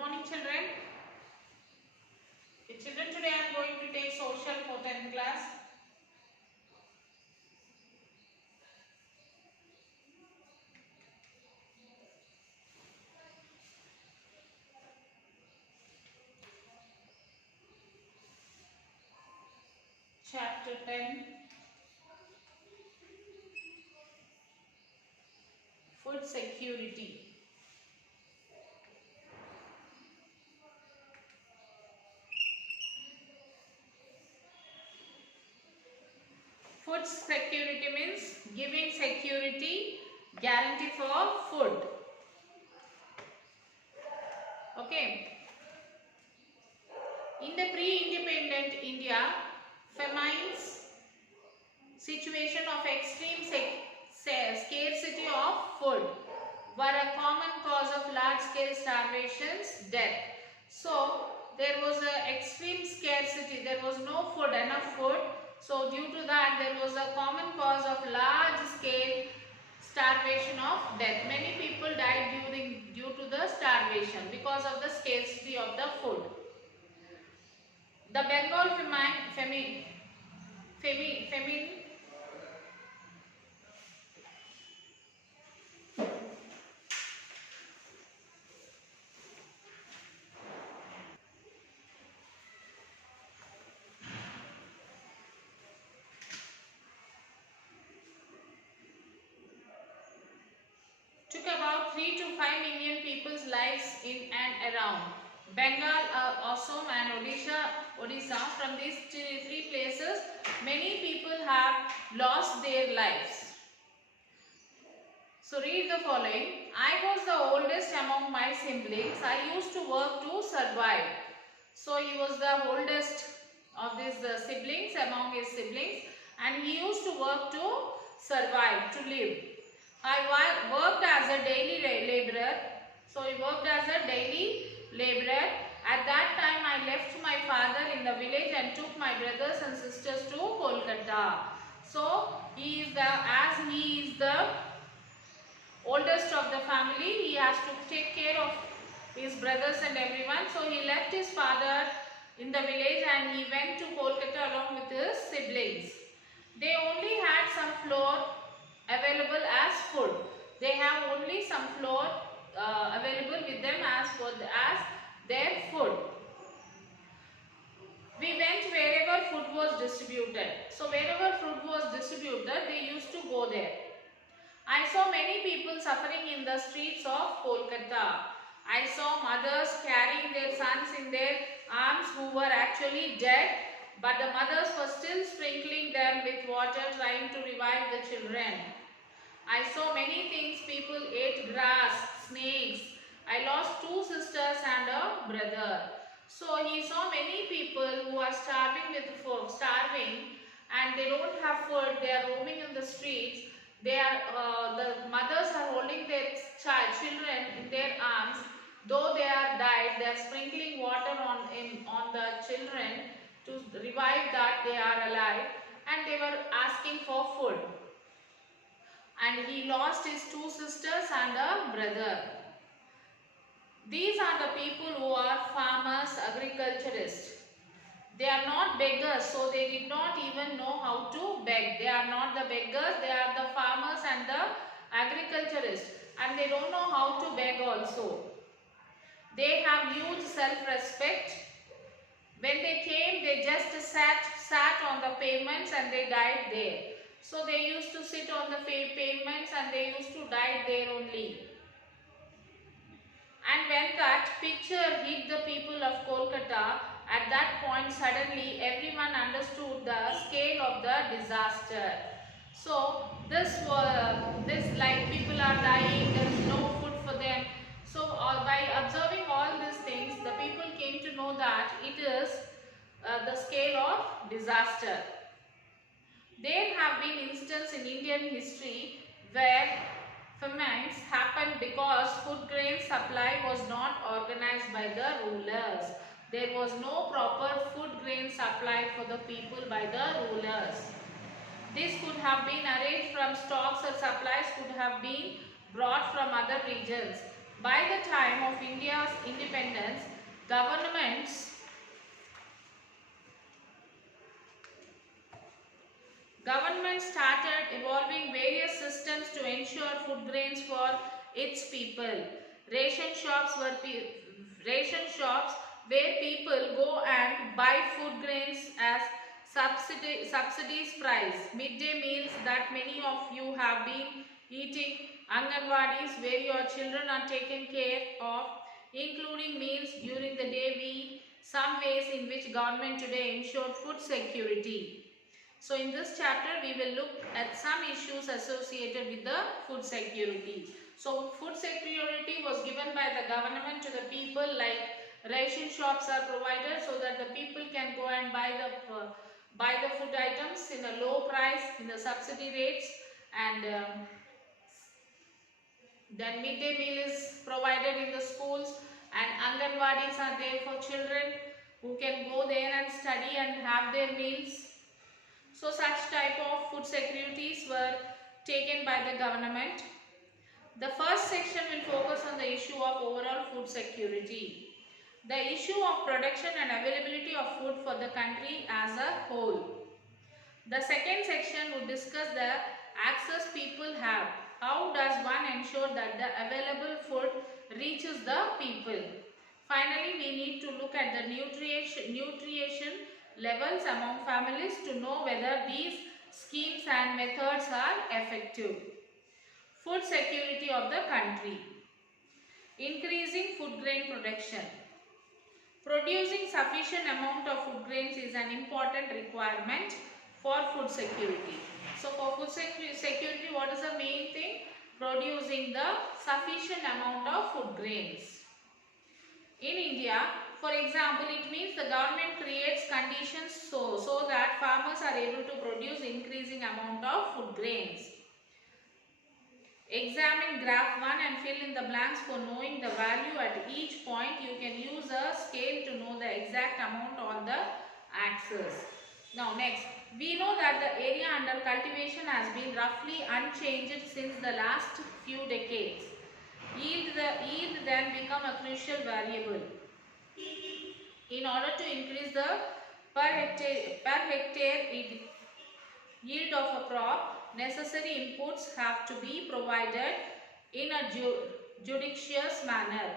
morning, children. Okay, children, today I am going to take social for 10th class. Chapter 10, Food Security. Food security means giving security, guarantee for food. Okay. In the pre-independent India, famines, situation of extreme scarcity of food were a common cause of large-scale starvations, death. So there was an extreme scarcity. There was no food, enough food. So due to that, there was a common cause of large-scale starvation of death. Many people died due to the starvation because of the scarcity of the food. The Bengal famine took about 3 to 5 million people's lives in and around Bengal, Assam and Odisha. From these three places, many people have lost their lives. So read the following. I was the oldest among my siblings. I used to work to survive. So he was the oldest of these siblings, among his siblings, and he used to work to survive, to live. I worked as a daily laborer. So he worked as a daily laborer. At that time I left my father in the village and took my brothers and sisters to Kolkata. So he is the oldest of the family. He has to take care of his brothers and everyone. So he left his father in the village and he went to Kolkata along with his siblings. They only had some flour available as food. They have only some flour available with them as their food. We went wherever food was distributed. So wherever food was distributed, they used to go there. I saw many people suffering in the streets of Kolkata. I saw mothers carrying their sons in their arms who were actually dead, but the mothers were still sprinkling them with water, trying to revive the children. I saw many things. People ate grass, snakes. I lost 2 sisters and a brother. So he saw many people who are starving and they don't have food. They are roaming in the streets. The mothers are holding their children in their arms. Though they are died, they are sprinkling water on the children to revive that they are alive, and they were asking for food. And he lost his 2 sisters and a brother. These are the people who are farmers, agriculturists. They are not beggars, so they did not even know how to beg. They are not the beggars, they are the farmers and the agriculturists. And they don't know how to beg also. They have huge self-respect. When they came, they just sat on the pavements and they died there. So they used to sit on the pavements and they used to die there only. And when that picture hit the people of Kolkata, at that point suddenly everyone understood the scale of the disaster. So this like people are dying, there is no food for them. So by observing all these things, the people came to know that it is the scale of disaster. There have been instances in Indian history where famines happened because food grain supply was not organized by the rulers. There was no proper food grain supply for the people by the rulers. This could have been arranged from stocks, or supplies could have been brought from other regions. By the time of India's independence, governments started evolving various systems to ensure food grains for its people. Ration shops were where people go and buy food grains as subsidies price. Midday meals that many of you have been eating. Anganwadis where your children are taken care of, including meals during the day. Some ways in which government today ensure food security. So in this chapter we will look at some issues associated with the food security. So food security was given by the government to the people, like ration shops are provided so that the people can go and buy the food items in a low price, in the subsidy rates, and then midday meal is provided in the schools, and Anganwadis are there for children who can go there and study and have their meals. So such type of food securities were taken by the government. The first section will focus on the issue of overall food security. The issue of production and availability of food for the country as a whole. The second section would discuss the access people have. How does one ensure that the available food reaches the people? Finally, we need to look at the nutrition levels among families to know whether these schemes and methods are effective. Food security of the country. Increasing food grain production. Producing sufficient amount of food grains is an important requirement for food security. So for food security, what is the main thing? Producing the sufficient amount of food grains. In India, for example, it means the government creates conditions so that farmers are able to produce increasing amount of food grains. Examine graph 1 and fill in the blanks for knowing the value at each point. You can use a scale to know the exact amount on the axis. Now next, we know that the area under cultivation has been roughly unchanged since the last few decades. Yield then become a crucial variable. In order to increase the per hectare yield of a crop, necessary inputs have to be provided in a judicious manner.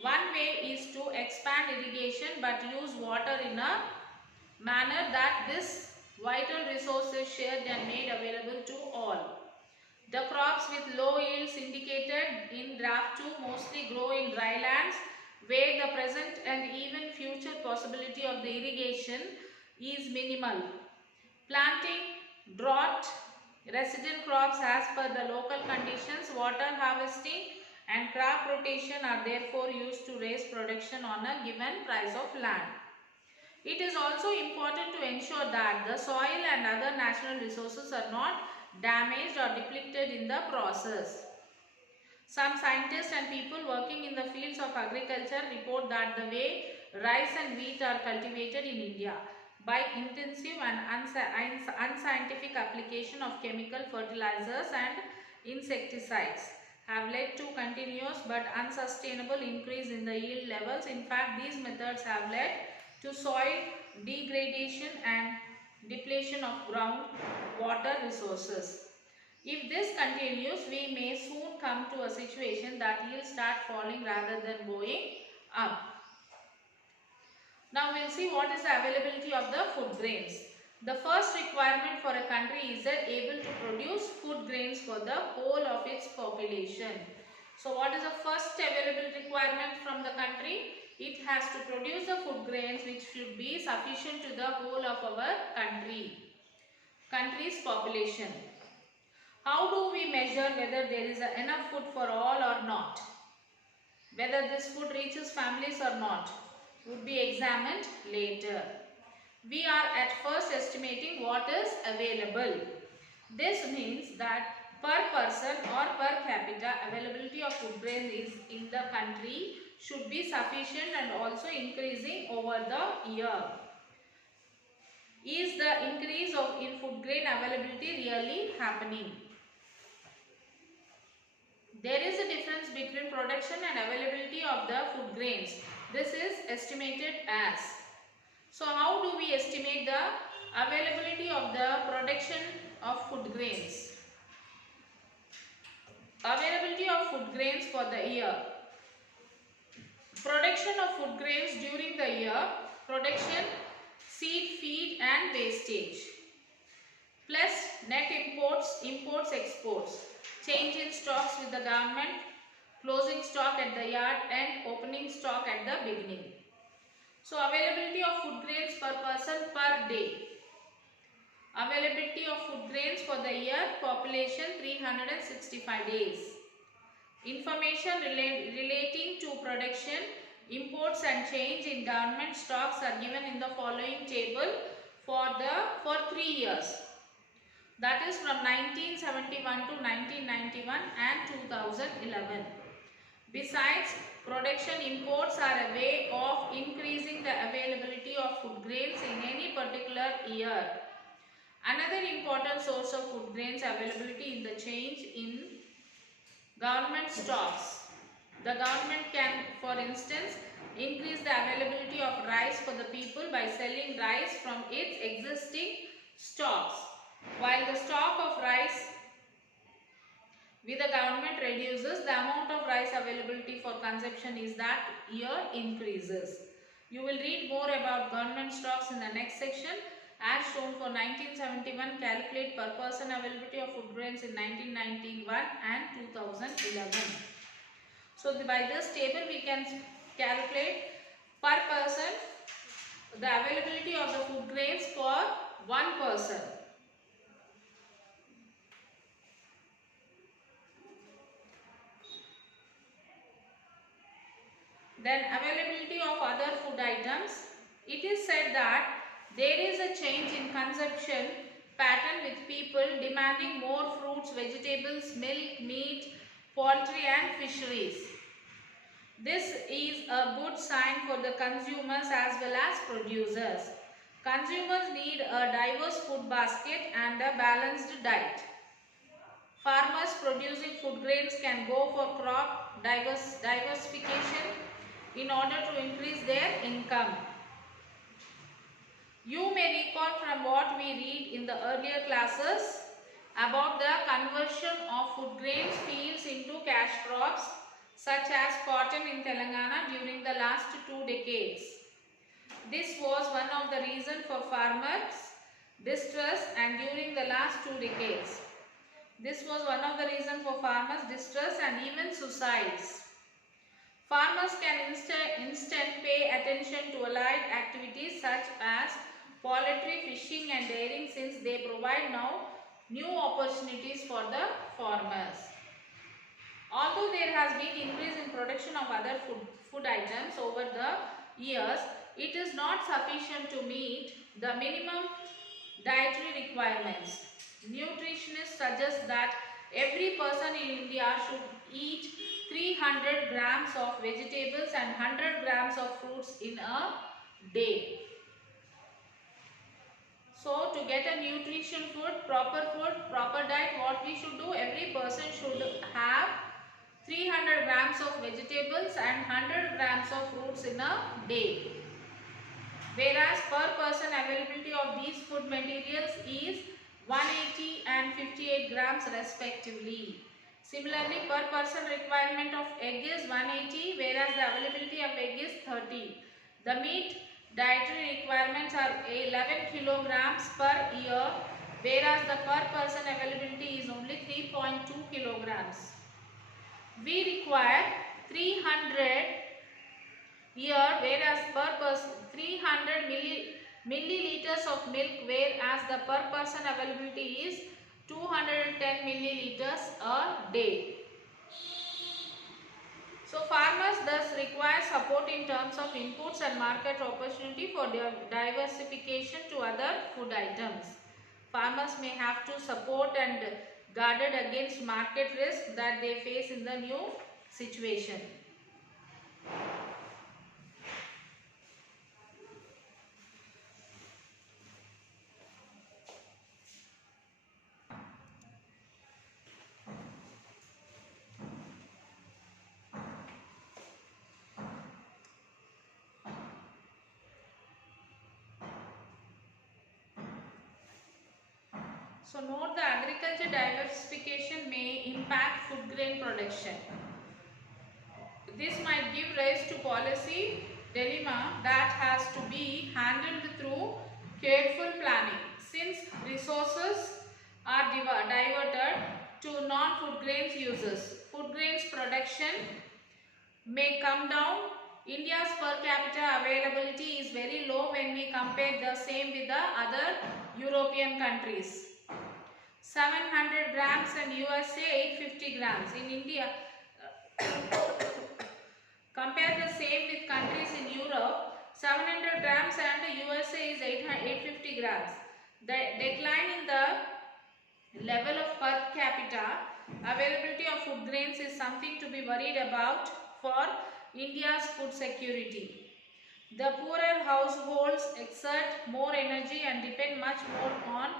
One way is to expand irrigation but use water in a manner that this vital resource is shared and made available to all. The crops with low yields indicated in graph 2 mostly grow in dry lands where the present and even future possibility of the irrigation is minimal. Planting drought resident crops as per the local conditions, water harvesting and crop rotation are therefore used to raise production on a given price of land. It is also important to ensure that the soil and other natural resources are not damaged or depleted in the process. Some scientists and people working in the fields of agriculture report that the way rice and wheat are cultivated in India by intensive and unscientific application of chemical fertilizers and insecticides have led to continuous but unsustainable increase in the yield levels. In fact, these methods have led to soil degradation and depletion of ground water resources. If this continues, we may soon come to a situation that yields start falling rather than going up. Now we will see what is the availability of the food grains. The first requirement for a country is able to produce food grains for the whole of its population. So what is the first available requirement from the country? It has to produce the food grains which should be sufficient to the whole of our country's population. How do we measure whether there is enough food for all or not? Whether this food reaches families or not would be examined later. We are at first estimating what is available. This means that per person or per capita availability of food grain is in the country should be sufficient and also increasing over the year. Is the increase in food grain availability really happening? There is a difference between production and availability of the food grains. This is estimated as. So how do we estimate the availability of the production of food grains? Availability of food grains for the year. Production of food grains during the year. Production, seed, feed and wastage. Plus net imports, exports. Change in stocks with the government. Closing stock at the yard and opening stock at the beginning. So availability of food grains per person per day. Availability of food grains for the year, population 365 days. Information relating to production, imports and change in government stocks are given in the following table for 3 years. That is from 1971 to 1991 and 2011. Besides, production imports are a way of increasing the availability of food grains in any particular year. Another important source of food grains availability in the change in government stocks. The government can, for instance, increase the availability of rice for the people by selling rice from its existing stocks. While the stock of rice with the government reduces, the amount of rice availability for consumption is that year increases. You will read more about government stocks in the next section. As shown for 1971, calculate per person availability of food grains in 1991 and 2011. So by this table we can calculate per person the availability of the food grains for one person. Then availability of other food items. It is said that there is a change in consumption pattern with people demanding more fruits, vegetables, milk, meat, poultry and fisheries. This is a good sign for the consumers as well as producers. Consumers need a diverse food basket and a balanced diet. Farmers producing food grains can go for crop diversification in order to increase their income. You may recall from what we read in the earlier classes about the conversion of food grains fields into cash crops such as cotton in Telangana during the last 2 decades. This was one of the reasons for farmers' distress and during the last 2 decades. This was one of the reasons for farmers' distress and even suicides. Farmers can instead pay attention to allied activities such as poultry, fishing and dairying, since they provide now new opportunities for the farmers. Although there has been increase in production of other food items over the years, it is not sufficient to meet the minimum dietary requirements. Nutritionists suggest that every person in India should eat 300 grams of vegetables and 100 grams of fruits in a day. So to get a nutrition proper diet, what we should do, every person should have 300 grams of vegetables and 100 grams of fruits in a day. Whereas per person availability of these food materials is 180 and 58 grams respectively. Similarly, per person requirement of egg is 180, whereas the availability of egg is 30. The meat dietary requirements are 11 kilograms per year, whereas the per person availability is only 3.2 kilograms. We require 300 here, whereas per person 300 milliliters of milk, whereas the per person availability is 210 milliliters a day. So farmers thus require support in terms of inputs and market opportunity for their diversification to other food items. Farmers may have to support and guarded against market risk that they face in the new situation. So note the agriculture diversification may impact food grain production. This might give rise to policy dilemma that has to be handled through careful planning. Since resources are diverted to non-food grains uses, food grains production may come down. India's per capita availability is very low when we compare the same with the other European countries. 700 grams and USA 850 grams. In India, compare the same with countries in Europe, 700 grams and the USA is 850 grams. The decline in the level of per capita availability of food grains is something to be worried about for India's food security. The poorer households exert more energy and depend much more on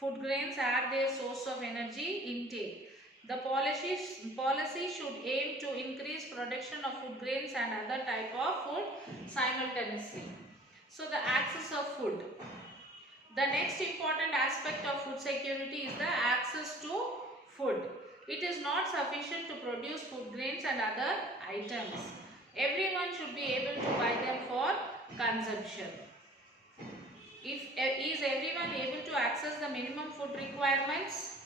food grains as their source of energy intake. The policy should aim to increase production of food grains and other type of food simultaneously. So the access of food. The next important aspect of food security is the access to food. It is not sufficient to produce food grains and other items. Everyone should be able to buy them for consumption. Is everyone able to access the minimum food requirements?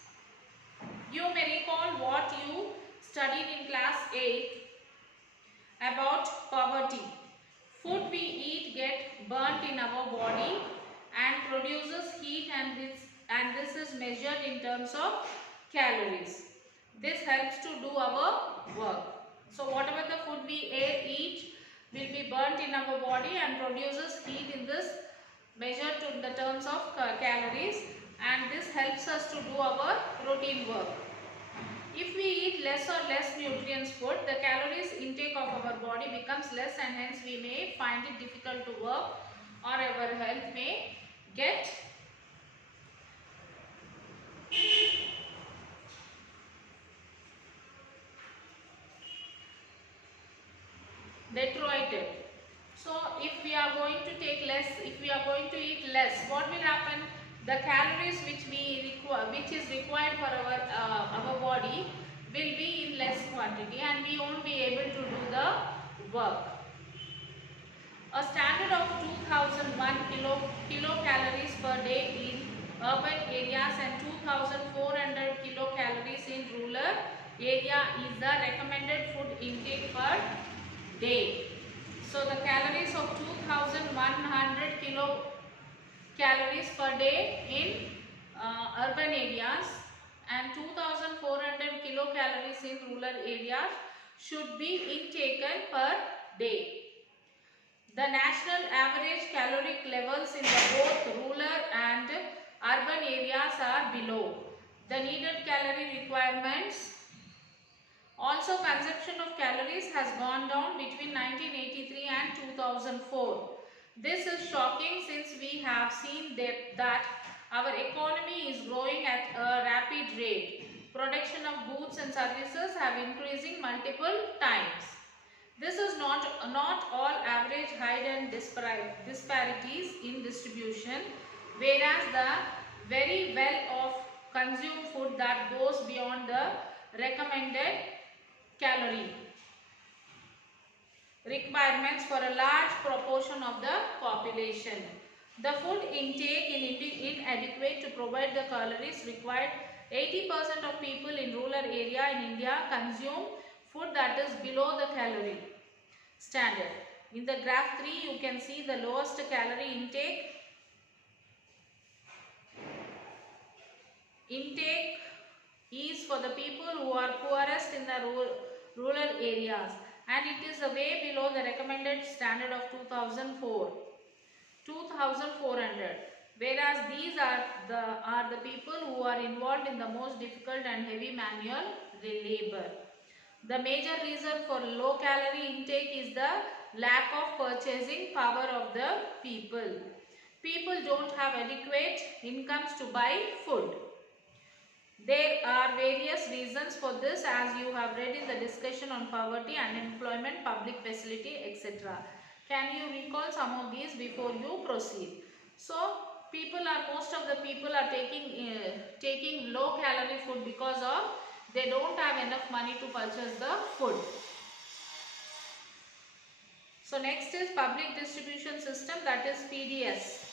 You may recall what you studied in class 8 about poverty. Food we eat get burnt in our body and produces heat, and this is measured in terms of calories. This helps to do our work. So whatever the food we eat will be burnt in our body and produces heat in this measured in the terms of calories, and this helps us to do our routine work. If we eat less or less nutrients food, the calories intake of our body becomes less, and hence we may find it difficult to work, or our health may get deteriorated. So if we are going to take less, if we are going to eat less, what will happen? The calories which is required for our body will be in less quantity, and we won't be able to do the work. A standard of 2001 kilocalories per day in urban areas and 2400 kilocalories in rural area is the recommended food intake per day. So the calories of 2100 kilocalories per day in urban areas and 2400 kilocalories in rural areas should be intaken per day. The national average caloric levels in the both rural and urban areas are below the needed calorie requirements. Also, consumption of calories has gone down between 1983 and 2004. This is shocking since we have seen that our economy is growing at a rapid rate. Production of goods and services have increasing multiple times. This is not all average height and disparities in distribution, whereas the very well of consumed food that goes beyond the recommended calorie requirements for a large proportion of the population. The food intake is inadequate to provide the calories required. 80% of people in rural area in India consume food that is below the calorie standard. In the graph 3 you can see the lowest calorie intake is for the people who are poorest in the rural areas, and it is way below the recommended standard of 2400, whereas these are the people who are involved in the most difficult and heavy manual labor. The major reason for low calorie intake is the lack of purchasing power of the people. People don't have adequate incomes to buy food. There are various reasons for this, as you have read in the discussion on poverty, unemployment, public facility, etc. Can you recall some of these before you proceed? So, most of the people are taking low calorie food because of they don't have enough money to purchase the food. So next is public distribution system, that is PDS.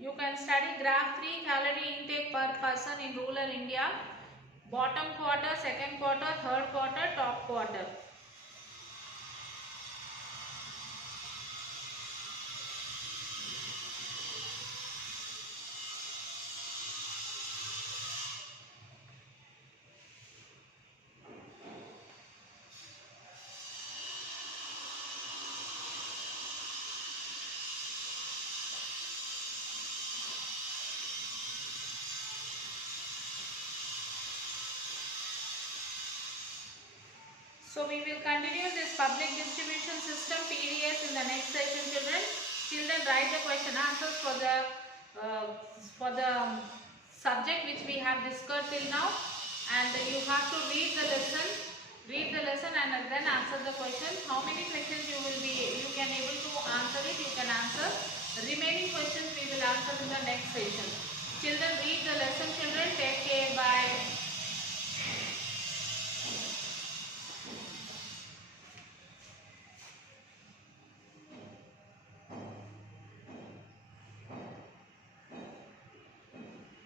You can study graph 3, calorie intake per person in rural India, bottom quarter, second quarter, third quarter, top quarter. So we will continue this public distribution system PDS in the next session, children. Children, write the question answers for the subject which we have discussed till now, and you have to read the lesson and then answer the question. How many questions you can able to answer it? You can answer. The remaining questions we will answer in the next session. Children, read the lesson. Children, take care. Bye.